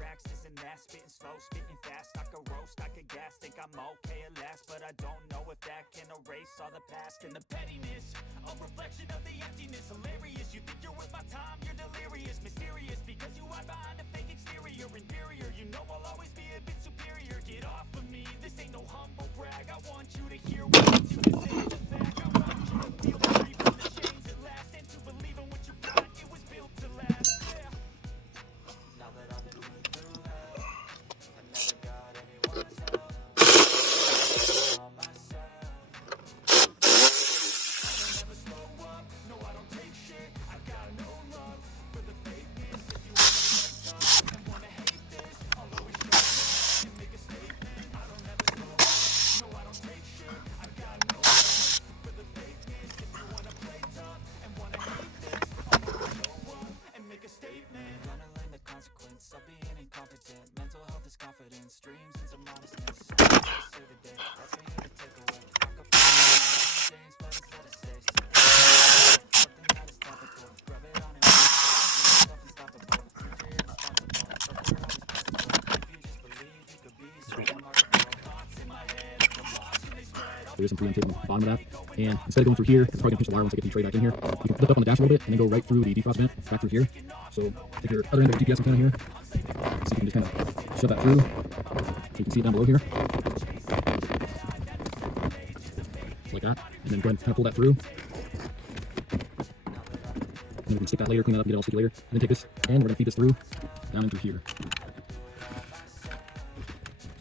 tracks, isn't that spitting slow, spitting fast, I could roast, I could gas, think I'm okay at last, but I don't know if that can erase all the past and the pettiness, a reflection of the emptiness, hilarious, you think you're worth my time, you're delirious, mysterious, because you hide behind a fake exterior, inferior, you know I'll always be a bit superior, get off of me, this ain't no humble brag, I want you to hear what you can say, the fact, I want you to feel free from the chains that last, and to believe in what you got, it was built to last, yeah. Now that I've been through hell, I never got anyone's help, on myself. I don't ever slow up, no I don't take shit, I got no love for the fakeness. If you wanna play tough and wanna hate this, I'll always show up and make a statement. I don't ever slow up, no I don't take shit, I got no love for the fakeness. If you wanna play tough and wanna hate this, I'll always show up and make a statement. Gonna learn the consequence of being incompetent. Mental health is confidence, dreams and some honestness. Save the day, that's for you to take away. I could play games, but it's not a safe. Something that is topical, rub it on and yourself unstoppable. Future irresponsible, but you're always possible. If you just believe, you could be so remarkable. Thoughts in my head, I'm watching they spread. There's some preamp tape on the bottom of that, and instead of going through here, it's probably gonna pinch the wire once I get the tray back in here. You can lift up on the dash a little bit and then go right through the defrost vent back through here. So take your other end of the GPS antenna here, so you can just kind of shove that through. You can see it down below here, like that, and then go ahead and kind of pull that through. And then we can stick that layer, clean that up, get it all sticky later, and then take this and we're gonna feed this through down into here,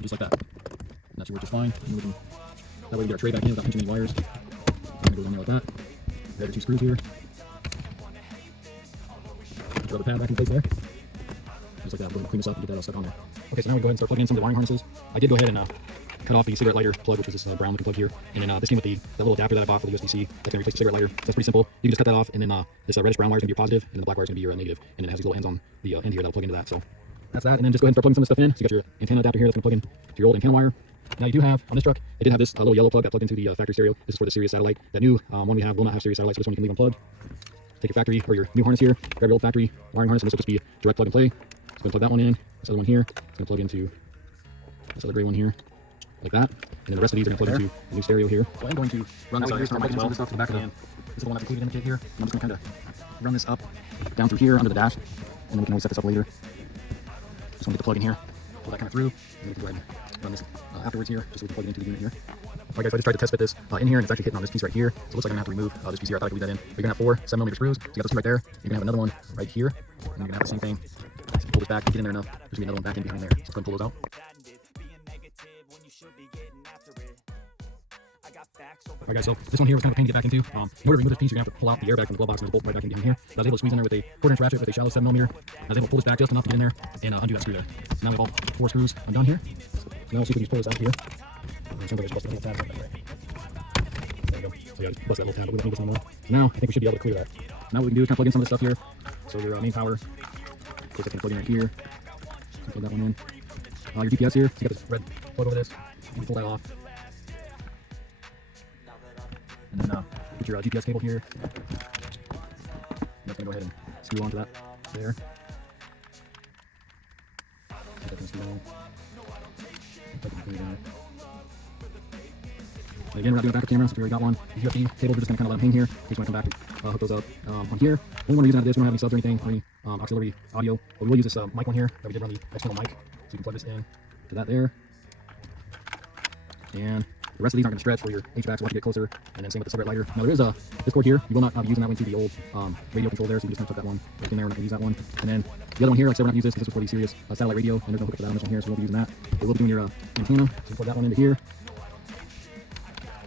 just like that. And that should work just fine. And we can, that way we get our tray back in without pinching any wires. And it goes on there like that. We have our two screws here. Throw the pad back in place there. Just like that. We're going to clean this up and get that all stuck on there. Okay, so now we go ahead and start plugging in some of the wiring harnesses. I did go ahead and cut off the cigarette lighter plug, which was this brown looking plug here. And then this came with that little adapter that I bought for the USB-C. That's going to replace the cigarette lighter. So that's pretty simple. You can just cut that off, and then this reddish brown wire is going to be your positive, and then the black wire is going to be your negative. And then it has these little ends on the end here that'll plug into that. So that's that. And then just go ahead and start plugging some of this stuff in. So you got your antenna adapter here that's going to plug in to your old antenna wire. Now you do have, on this truck, it did have this little yellow plug that plugged into the factory stereo. This is for the Sirius satellite. That new one we have will not have Sirius satellite, so this one you can leave unplugged. Take your factory, or your new harness here, grab your old factory wiring harness, and this will just be a direct plug and play. So going to plug that one in, this other one here, it's going to plug into this other gray one here, like that. And then the rest of these are going to plug into the new stereo here. So I'm going to run this start plugging some of this stuff to the back of the, this is the one that's included in the kit here. And I'm just going to kind of run this up, down through here, under the dash, and then we can always set this up later. Just want to get the plug in here, pull that kind of through, and then we can go ahead and run this afterwards here, just so we can plug it into the unit here. Alright guys, so I just tried to test fit this in here, and it's actually hitting on this piece right here. So it looks like I'm going to have to remove this piece here. I thought I could leave that in. But you're going to have 4 7mm screws. So you got those two right there. You're going to have another one right here. And you're going to have the same thing. So you pull this back, get in there enough. There's going to be another one back in behind there. So let's go and pull those out. Alright guys, so this one here was kind of a pain to get back into. In order to remove this piece, you're going to have to pull out the airbag from the glove box and there's a bolt right back in behind here. So I was able to squeeze in there with a 1/4" ratchet with a shallow 7mm. I was able to pull this back just enough to get in there and undo that screw there. So now we have all 4 screws undone here. So now let's see if we can pull this out here. It sounds like it's busted a little tab right there. There we go. So yeah, just bust that little tab, but we don't need this anymore. So now I think we should be able to clear that. Now what we can do is kind of plug in some of this stuff here. So your main power, of course I can plug in right here. So plug that one in. Your GPS here, so you got this red plug over this. You can pull that off. And then get your GPS cable here. That's going to go ahead and screw onto that there. So that can screw down. And again, we're not doing a backup camera since we already got one. The USB cable, we're just going to kind of let them hang here. In case we want to come back and hook those up on here. Only one we're using out of this, we don't have any subs or anything, or any auxiliary audio. But we will use this mic one here that we did run the external mic. So you can plug this in to that there. And the rest of these aren't going to stretch for your HVAC, so once you get closer, and then same with the cigarette lighter. Now there is this cord here. You will not be using that one to the old radio control there, so you just kind of tuck that one right in there. We're not going to use that one. And then the other one here, like I said, we're not going to use this because this was for the Sirius satellite radio, and they're going to hook up to that on this one here, so we won't be using that. But we'll be doing your antenna, so you plug that one into here,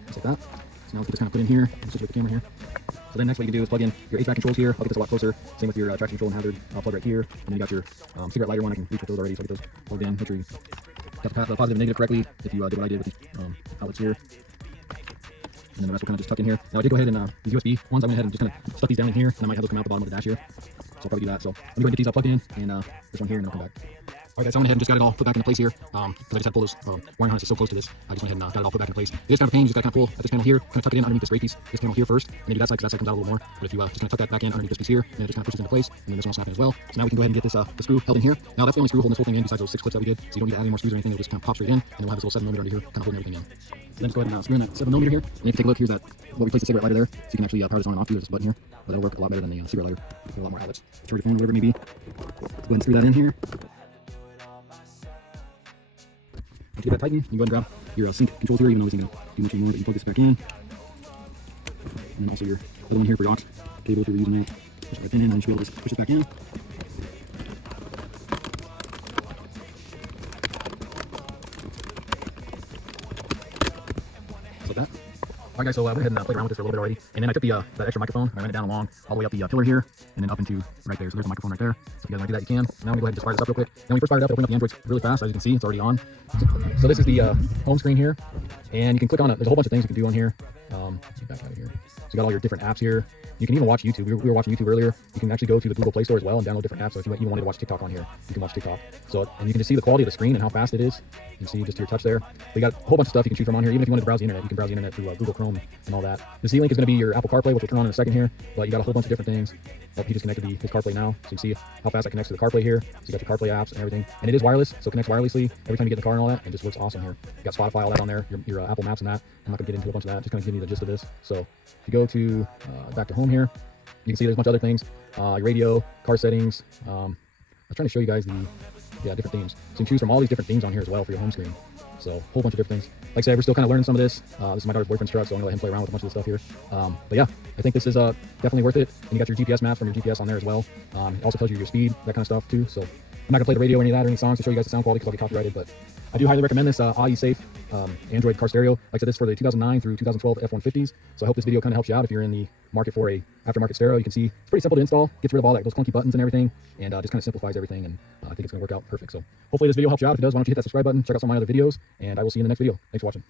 just like that. So now we can just kind of put in here, and switch with the camera here. So then next what you can do is plug in your HVAC controls here. I'll get this a lot closer. Same with your traction control and hazard. I'll plug right here, and then you got your cigarette lighter one. I can reach with those already, so I'll get those plugged in. Make sure you got the positive and negative correctly if you did what I did with the outlets here. And then the rest will kind of just tuck in here. Now I did go ahead and these USB ones, I went ahead and just kind of stuck these down in here, and I might have those come out the bottom of the dash here. So I'll probably do that. So let me go ahead and get these all plugged in, and this one here, and then I'll come back. Alright guys, I went ahead and just got it all put back into place here, because I just had to pull those wiring harnesses so close to this. I just went ahead and got it all put back into place. It is kind of a pain, you just got to kind of pull at this panel here, kind of tuck it in underneath this gray piece, this panel here first, and maybe that side, because that side comes out a little more. But if you just kind of tuck that back in underneath this piece here, and it just kind of pushes into place, and then this one will snap in as well. So now we can go ahead and get this the screw held in here. Now that's the only screw holding this whole thing in besides those 6 clips that we did, so you don't need to add any more screws or anything, it'll just kind of pop straight in, and then we'll have this little 7mm under here, kind of holding everything in. So then just go ahead and screw in that 7mm here, and if you take a look, here's that, what we placed the cigarette lighter there, so you can actually power this on and off through this button here, but that'll work a lot better than the cigarette lighter. Got a lot more outlets, charge your phone, whatever it may be. Go ahead and screw that in here. Once you get that tightened, you can go ahead and grab your sync controls here, even though this isn't going to do much anymore, but you can plug this back in. And then also your other one here for your aux cable if you're using that. Push that pin in, and then you should be able to just push it back in. Just like that. Alright guys, so I went ahead and played around with this for a little bit already, and then I took that extra microphone, and I ran it down along, all the way up the pillar here, and then up into right there. So there's a microphone right there. So if you guys want to do that, you can. Now I'm going to go ahead and just fire this up real quick. Now when you first fire it up, it'll bring up the Androids really fast. As you can see, it's already on. So this is the home screen here, and you can click on it. There's a whole bunch of things you can do on here. Get back out of here. So you got all your different apps here. You can even watch YouTube. We were watching YouTube earlier. You can actually go to the Google Play Store as well and download different apps. So if you even wanted to watch TikTok on here, you can watch TikTok. So, and you can just see the quality of the screen and how fast it is. You can see just your touch there. But you got a whole bunch of stuff you can choose from on here. Even if you wanted to browse the internet, you can browse the internet through Google Chrome and all that. The Z-Link is going to be your Apple CarPlay, which we'll turn on in a second here. But you got a whole bunch of different things. Oh, he just connected his CarPlay now. So you can see how fast that connects to the CarPlay here. So you got your CarPlay apps and everything. And it is wireless, so it connects wirelessly every time you get in the car and all that. And it just works awesome here. You got Spotify, all that on there, your Apple Maps and that. I'm not going to get into a bunch of that. Just kind of give you the gist of this. So if you go to back to home here, you can see there's a bunch of other things. Your radio, car settings. I was trying to show you guys the different themes. So you can choose from all these different themes on here as well for your home screen. So a whole bunch of different things. Like I said, we're still kind of learning some of this. This is my daughter's boyfriend's truck, so I'm going to let him play around with a bunch of the stuff here. But yeah, I think this is definitely worth it. And you got your GPS maps from your GPS on there as well. It also tells you your speed, that kind of stuff too. So I'm not going to play the radio or any of that or any songs to show you guys the sound quality because I'll get copyrighted. But I do highly recommend this IE Safe Android car stereo. Like I said, this is for the 2009 through 2012 F-150s. So I hope this video kind of helps you out if you're in the market for a aftermarket stereo. You can see it's pretty simple to install. Gets rid of all those clunky buttons and everything, and just kind of simplifies everything. And I think it's going to work out perfect. So hopefully this video helps you out. If it does, why don't you hit that subscribe button, check out some of my other videos, and I will see you in the next video. Thanks for watching.